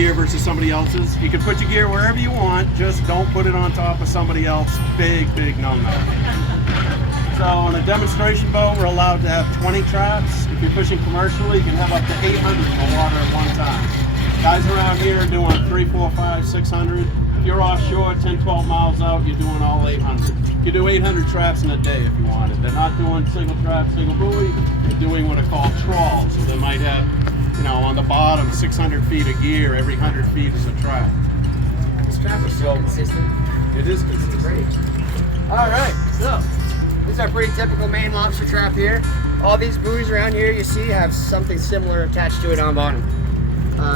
gear versus somebody else's. You can put your gear wherever you want, just don't put it on top of somebody else. Big no-no. So on a demonstration boat, we're allowed to have 20 traps. If you're fishing commercially, you can have up to 800 in the water at one time. Guys around here are doing 3, 4, 5, 600. If you're offshore 10, 12 miles out, you're doing all 800. You can do 800 traps in a day if you wanted. They're not doing single trap, single buoy. They're doing what are called trawls. So they might have, you know, on the bottom 600 feet of gear. Every 100 feet is a trap. This trap is so consistent. It is consistent. Great. All right, so this is our pretty typical Maine lobster trap here. All these buoys around here you see have something similar attached to it on bottom.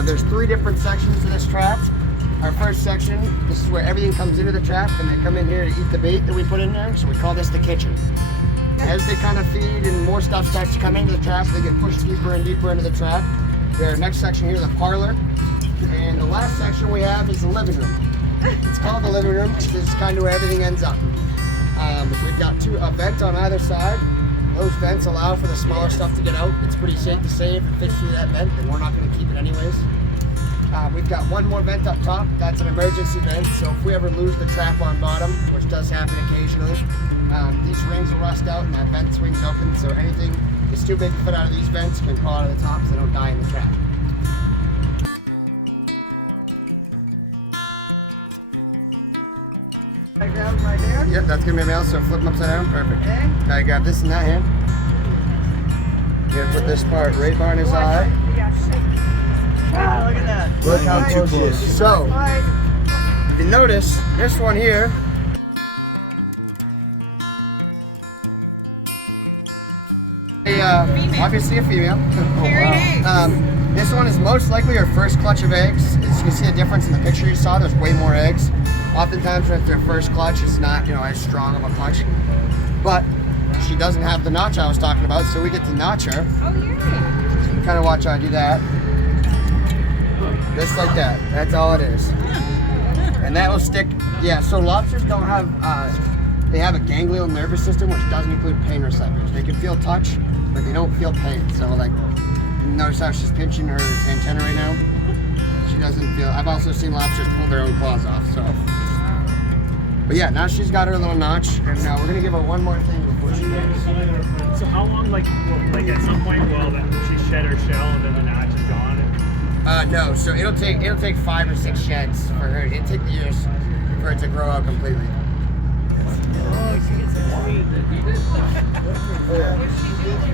There's 3 different sections to this trap. Our first section, this is where everything comes into the trap, and they come in here to eat the bait that we put in there, so we call this the kitchen. As they kind of feed and more stuff starts to come into the trap, they get pushed deeper and deeper into the trap. Our next section here is the parlor, and the last section we have is the living room. It's called the living room, which is kind of where everything ends up. We've got a vent on either side. Those vents allow for the smaller stuff to get out. It's pretty safe to say if it fits through that vent, then we're not going to keep it anyways. We've got one more vent up top. That's an emergency vent, so if we ever lose the trap on bottom, which does happen occasionally, these springs will rust out and that vent swings open, so anything that's too big to fit out of these vents can fall out of the top so they don't die in the trap. Right there? Yep, that's going to be a male, so flip them upside down. Perfect. Okay. Now you grab this in that hand. You're going to put this part right on his eye. Wow, look at that. Another one too close. So, if you notice, this one here, obviously a female. Carried eggs. This one is most likely her first clutch of eggs. As you can see a difference in the picture you saw, there's way more eggs. Oftentimes with their first clutch, it's not, you know, as strong of a clutch. But she doesn't have the notch I was talking about, so we get to notch her. Oh yeah. Kind of watch how I do that. Just like that. That's all it is. And that will stick. Yeah, so lobsters don't have, they have a ganglion nervous system, which doesn't include pain receptors. They can feel touch, but they don't feel pain. So like, notice how she's pinching her antenna right now? She doesn't feel, I've also seen lobsters pull their own claws off, so. But yeah, now she's got her little notch. Now we're gonna give her one more thing before she goes. So how long, like at some point, will she shed her shell and then the notch is gone? No. So it'll take 5 or 6 sheds for her. It'll take years for it to grow out completely. Oh, she gets a treat. What's she doing?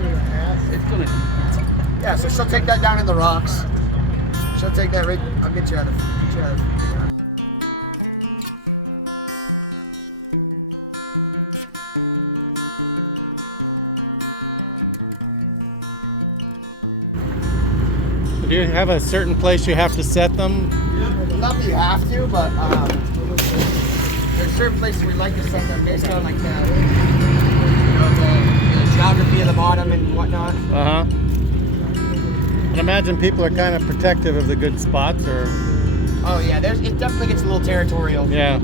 It's gonna. Yeah, so she'll take that down in the rocks. She'll take that right. I'll get you out of the. Do you have a certain place you have to set them? Not that you have to, but there's certain places we like to set them based on like the geography of the bottom and whatnot. I imagine people are kind of protective of the good spots, or. Oh yeah, it definitely gets a little territorial. Yeah.